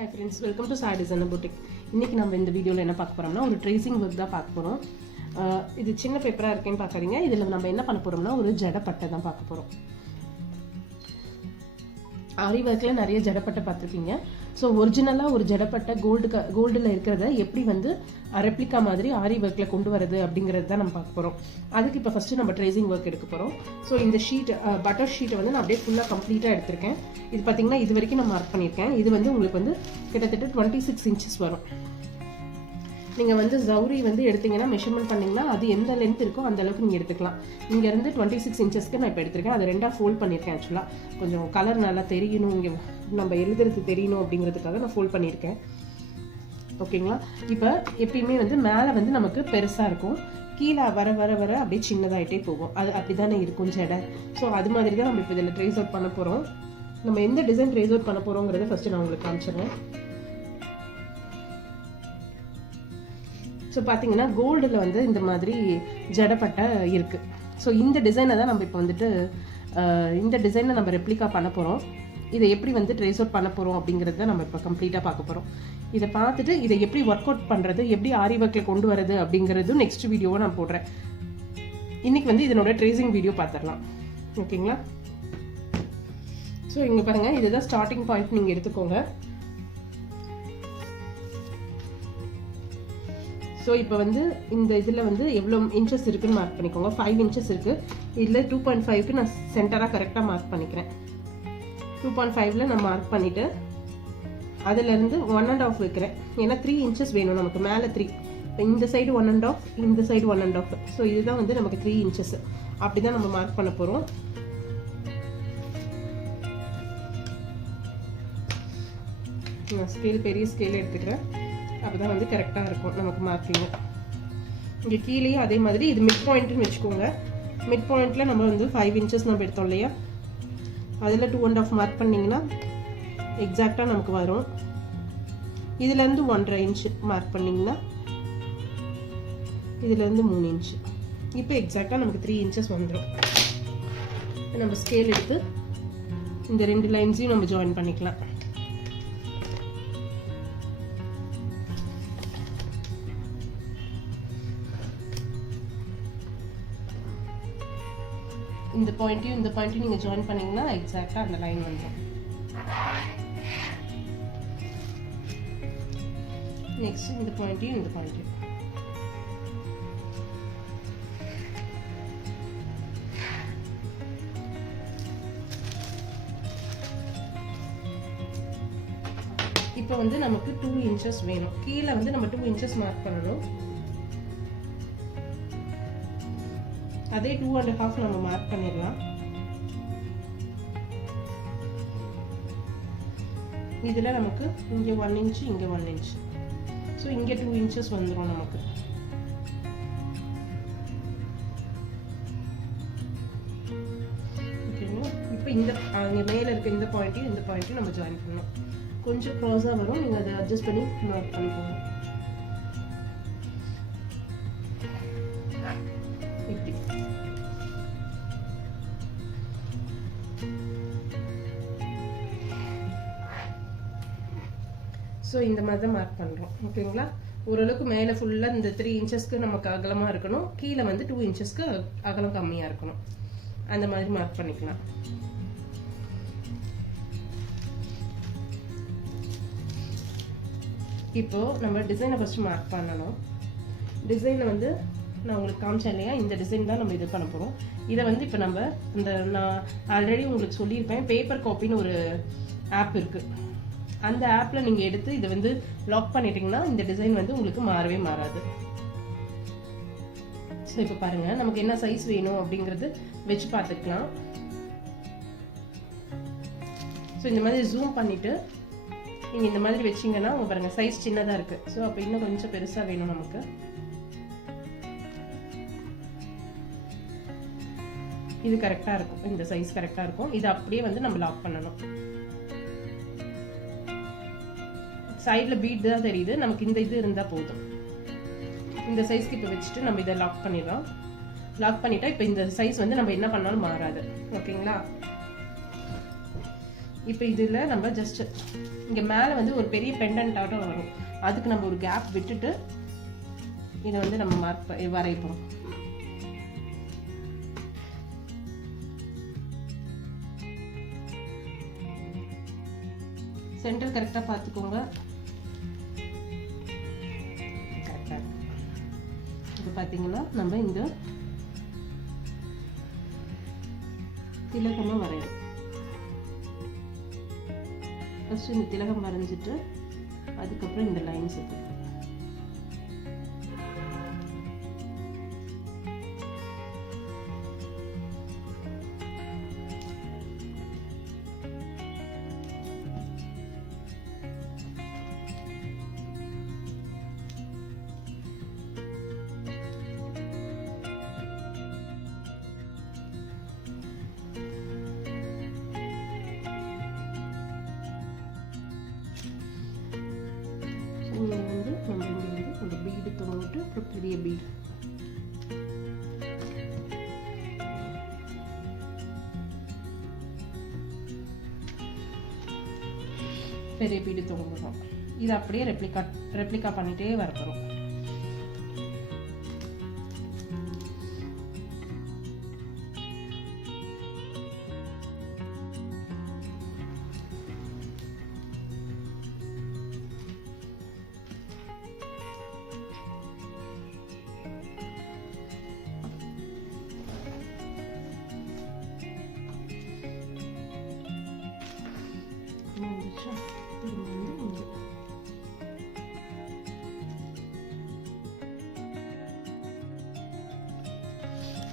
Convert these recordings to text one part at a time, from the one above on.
Hi friends, welcome to Sai Designer Boutique. இன்னைக்கு நம்ம இந்த வீடியோல என்ன பார்க்க போறோம்னா ஒரு ட்ரேசிங் ஒர்க் தான் பார்க்க போறோம். இது சின்ன பேப்பரா இருக்கேன்னு பார்க்காதீங்க. இதுல நம்ம என்ன பண்ண போறோம்னா ஒரு ஜடப்பட்டை தான் பார்க்க போறோம். ஆரி ஒர்க்ல நிறைய ஜடப்பட்டை பார்த்திருப்பீங்க. ஸோ ஒரிஜினலாக ஒரு ஜடப்பட்டை கோல்டில் இருக்கிறத எப்படி வந்து ரெப்ளிகா மாதிரி ஆரி ஒர்க்கில் கொண்டு வரது அப்படிங்கிறது தான் நம்ம பார்க்க போகிறோம். அதுக்கு இப்போ ஃபஸ்ட்டு நம்ம ட்ரேசிங் ஒர்க் எடுக்க போகிறோம். ஸோ இந்த ஷீட் பட்டர் ஷீட்டை வந்து நான் அப்படியே ஃபுல்லாக கம்ப்ளீட்டாக எடுத்திருக்கேன். இது பார்த்தீங்கன்னா இது வரைக்கும் நான் மார்க் பண்ணியிருக்கேன். இது வந்து உங்களுக்கு வந்து கிட்டத்தட்ட 26 inches வரும். நீங்கள் வந்து ஜவுரி வந்து எடுத்தீங்கன்னா மெஷர்மெண்ட் பண்ணிங்கன்னா அது எந்த லென்த் இருக்கோ அந்த அளவுக்கு நீங்கள் எடுத்துக்கலாம். இங்கேருந்து 26 inchesக்கு நான் இப்போ எடுத்திருக்கேன். அதை ரெண்டாக ஃபோல்ட் பண்ணியிருக்கேன். ஆக்சுவலாக கொஞ்சம் கலர் நல்லா தெரியணும், இங்கே நம்ம எழுதுறது தெரியணும் அப்படிங்கிறதுக்காக நான் ஃபோல்ட் பண்ணியிருக்கேன். ஓகேங்களா? இப்போ எப்பயுமே வந்து மேலே வந்து நமக்கு பெருசாக இருக்கும், கீழே வர வர வர அப்படியே சின்னதாகிட்டே போகும். அது அப்படி தானே இருக்கும் ஜடை. ஸோ அது மாதிரி தான் நம்ம இப்போ இதில் ட்ரேஸ் அவுட் பண்ண போகிறோம். நம்ம எந்த டிசைன் ட்ரேஸ் அவுட் பண்ண போகிறோங்கிறத ஃபஸ்ட்டு நான் உங்களுக்கு காமிச்சிடுறேன். ஸோ பார்த்தீங்கன்னா கோல்டில் வந்து இந்த மாதிரி ஜடப்பட்டை இருக்குது. ஸோ இந்த டிசைனை தான் நம்ம இப்போ வந்துட்டு இந்த டிசைனை நம்ம ரெப்ளிகா பண்ண போகிறோம். இதை எப்படி வந்து ட்ரேஸ் அவுட் பண்ண போகிறோம் அப்படிங்கிறத நம்ம இப்போ கம்ப்ளீட்டாக பார்க்க போகிறோம். இதை பார்த்துட்டு இதை எப்படி ஒர்க் அவுட் பண்ணுறது, எப்படி ஆரி ஒர்க்கில் கொண்டு வரது அப்படிங்கிறதும் நெக்ஸ்ட் வீடியோவை நான் போடுறேன். இன்றைக்கி வந்து இதனோட ட்ரேசிங் வீடியோ பார்த்துடலாம். ஓகேங்களா? ஸோ இங்கே பாருங்கள், இதுதான் ஸ்டார்டிங் பாயிண்ட். நீங்கள் எடுத்துக்கோங்க. ஸோ இப்போ வந்து இந்த இதில் வந்து எவ்வளோ இன்ச்சஸ் இருக்குன்னு மார்க் பண்ணிக்கோங்க. 5 inches இருக்குது. இதில் 2.5க்கு நான் சென்டராக கரெக்டாக மார்க் பண்ணிக்கிறேன். 2.5ல் நான் மார்க் பண்ணிவிட்டு அதிலேருந்து 1.5 வைக்கிறேன். ஏன்னா 3 inches வேணும் நமக்கு. மேலே 3, இந்த சைடு 1.5, இந்த சைடு 1.5. ஸோ இதுதான் வந்து நமக்கு 3 inches. அப்படி தான் நம்ம மார்க் பண்ண போகிறோம். நான் ஸ்கேல் பெரிய ஸ்கேல் எடுத்துக்கிறேன். அப்போதான் வந்து கரெக்டாக இருக்கும் நமக்கு மார்க்கிங்கு. இங்கே கீழேயே அதே மாதிரி இது மிட் பாயிண்ட்டுன்னு வச்சுக்கோங்க. மிட் பாயிண்ட்டில் நம்ம வந்து 5 inches நம்ம எடுத்தோம் இல்லையா, அதில் 2.5 மார்க் பண்ணிங்கன்னா எக்ஸாக்டாக நமக்கு வரும். இதுலேருந்து 1.5 inch மார்க் பண்ணிங்கன்னா இதுலேருந்து 3 inch. இப்போ எக்ஸாக்டாக நமக்கு 3 inches வந்துடும். நம்ம ஸ்கேல் எடுத்து இந்த 2 லைன்ஸையும் நம்ம ஜாயின் பண்ணிக்கலாம். இந்த பாயிண்ட்டையும் இந்த பாயிண்ட்டையும் நீங்கள் ஜாயின் பண்ணீங்கன்னா எக்ஸாக்டாக அந்த லைன் வந்துடும். நெக்ஸ்ட் இந்த பாயிண்ட்டையும் இந்த பாயிண்ட்டையும் இப்போ வந்து நமக்கு 2 inches வேணும். கீழே வந்து நம்ம 2 inches மார்க் பண்ணணும். அதே 2.5 நம்ம மார்க் பண்ணிடலாம். இதில் நமக்கு இங்கே 1 inch, இங்கே 1 inch. ஸோ இங்கே 2 inches வந்துடும் நமக்கு. ஓகேங்களா? இப்போ இந்த அங்கே மேலே இருக்க இந்த பாயிண்ட்டையும் இந்த பாயிண்ட்டையும் நம்ம ஜாயின் பண்ணணும். கொஞ்சம் க்ளோஸாக வரும், நீங்கள் அதை அட்ஜஸ்ட் பண்ணி மார்க் பண்ணிக்கோங்க. இப்படி ஸோ இந்த மாதிரி தான் மார்க் பண்ணுறோம். ஓகேங்களா? ஓரளவுக்கு மேலே ஃபுல்லாக இந்த 3 inchesக்கு நமக்கு அகலமாக இருக்கணும், கீழே வந்து 2 inchesக்கு அகலம் கம்மியாக இருக்கணும். அந்த மாதிரி மார்க் பண்ணிக்கலாம். இப்போது நம்ம டிசைனை ஃபஸ்ட்டு மார்க் பண்ணணும். டிசைனை வந்து நான் உங்களுக்கு காமிச்சேன் இல்லையா, இந்த டிசைன் தான் நம்ம இது பண்ண போகிறோம். இதை வந்து இப்போ நம்ம இந்த நான் ஆல்ரெடி உங்களுக்கு சொல்லியிருப்பேன், பேப்பர் காப்பின்னு ஒரு ஆப் இருக்குது. அந்த ஆப்பில் நீங்கள் எடுத்து இதை வந்து லாக் பண்ணிட்டீங்கன்னா இந்த டிசைன் வந்து உங்களுக்கு மாறவே மாறாது. ஸோ இப்போ பாருங்கள், நமக்கு என்ன சைஸ் வேணும் அப்படிங்கிறது வச்சு பார்த்துக்கலாம். ஸோ இந்த மாதிரி ஜூம் பண்ணிவிட்டு நீங்கள் இந்த மாதிரி வச்சிங்கன்னா உங்கள் பாருங்கள் சைஸ் சின்னதாக இருக்குது. ஸோ அப்போ இன்னும் கொஞ்சம் பெருசாக வேணும் நமக்கு. இது கரெக்டாக இருக்கும், இந்த சைஸ் கரெக்டாக இருக்கும். இது அப்படியே வந்து நம்ம லாக் பண்ணணும். சைடில் பீட் தான் தெரியுது நமக்கு, இந்த இது இருந்தால் போதும். இந்த சைஸ்க்கு இப்போ வச்சுட்டு நம்ம இதை லாக் பண்ணிடலாம். லாக் பண்ணிட்டா இப்போ இந்த சைஸ் வந்து நம்ம என்ன பண்ணாலும் மாறாது. ஓகேங்களா? இப்போ இதில் நம்ம ஜஸ்ட் இங்கே மேலே வந்து ஒரு பெரிய பெண்டன்ட்டாட்டம் வரும், அதுக்கு நம்ம ஒரு கேப் விட்டுட்டு இதை வந்து நம்ம வரைப்போம். சென்டர் கரெக்டாக பார்த்துக்கோங்க. கரெக்டாக இப்போ பார்த்தீங்கன்னா நம்ம இந்த திலகமாக வரையணும். ஃபர்ஸ்ட் இந்த திலகம் வரைஞ்சிட்டு அதுக்கப்புறம் இந்த லைன்ஸ் இருக்கு. இங்கே வந்து நம்ம இங்கே வந்து ஒரு பீடு தொங்கிட்டு அப்புறம் பெரிய பீடு, பெரிய பீடு தொங்கணும். இது அப்படியே ரெப்ளிகா பண்ணிட்டே வரப்போம்.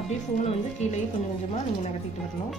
அப்படியே ஃபோனை வந்து கீழே கொஞ்சம் கொஞ்சமாக நீங்கள் நகர்த்திட்டு வரணும்.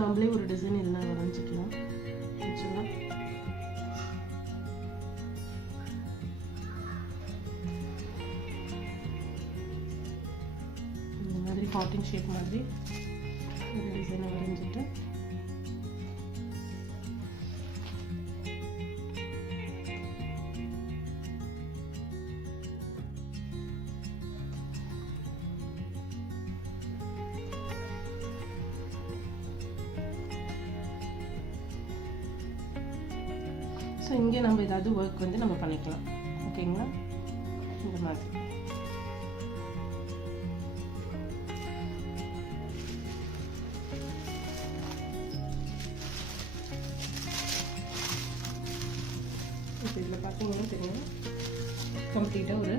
நம்மளே ஒரு டிசைன் எல்லாம் வரைஞ்சிக்கலாம். இந்த மாதிரி ஹார்ட்டிங் ஷேப் மாதிரி ஒரு டிசைனை வரைஞ்சிட்டு ஸோ இங்கே நம்ம ஏதாவது ஒர்க் வந்து நம்ம பண்ணிக்கலாம். ஓகேங்களா, இந்த மாதிரி இப்போ இதில் பார்த்தீங்கன்னா தெரியும் கம்ப்ளீட்டாக ஒரு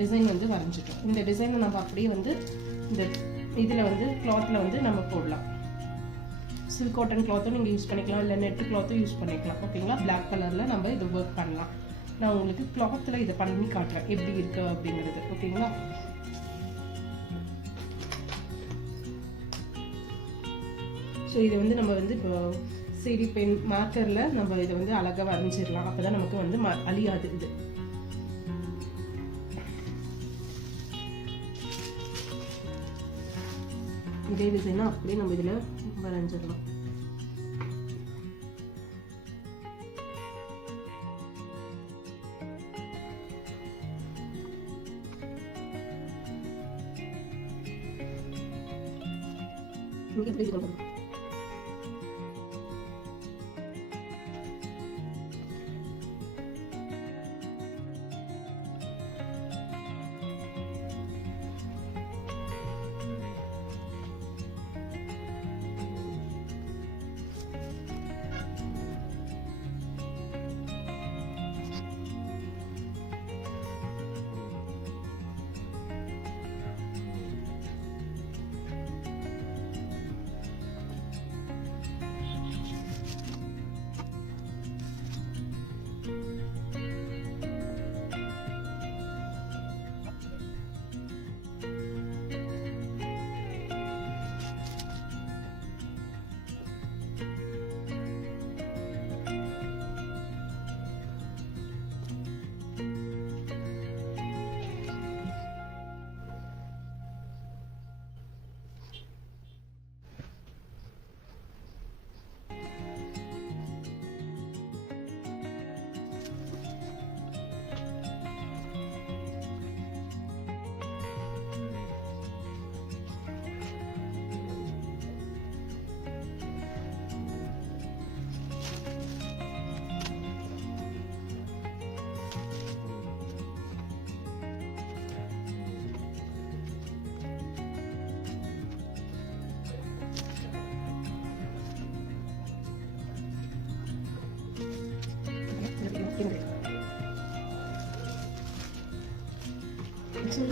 டிசைன் வந்து வரைஞ்சிட்டோம். இந்த டிசைனை நம்ம அப்படியே வந்து இந்த இதில் வந்து கிளாத்தில் வந்து நம்ம போடலாம். சில்க் காட்டன் கிளாத்தும் நீங்கள் யூஸ் பண்ணிக்கலாம், இல்லை நெட் கிளாத்தும் யூஸ் பண்ணிக்கலாம். ஓகேங்களா, பிளாக் கலரில் நம்ம இது ஒர்க் பண்ணலாம். நான் உங்களுக்கு கிளாத்தில் இதை பண்ணி காட்டுறேன் எப்படி இருக்கு அப்படிங்கிறது. ஓகேங்களா? ஸோ இதை வந்து நம்ம வந்து இப்போ சிடி பென் மார்க்கரில் நம்ம இதை வந்து அழகாக வரைஞ்சிடலாம். அப்போ தான் நமக்கு வந்து அழியாது. இது இதே டிசைனா அப்படியே நம்ம இதில் வரைஞ்சிடலாம்.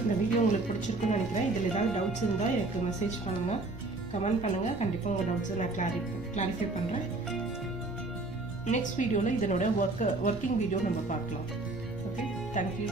இந்த வீடியோ உங்களுக்கு பிடிச்சிருக்குன்னு நினைக்கிறேன். இதில் ஏதாவது டவுட்ஸ் இருந்தால் எனக்கு மெசேஜ் பண்ணுங்கள், கமெண்ட் பண்ணுங்கள். கண்டிப்பாக உங்கள் டவுட்ஸை நான் கிளாரிஃபை பண்ணுறேன். நெக்ஸ்ட் வீடியோவில் இதனோட ஒர்க்கிங் வீடியோ நம்ம பார்க்கலாம். Okay, thank you.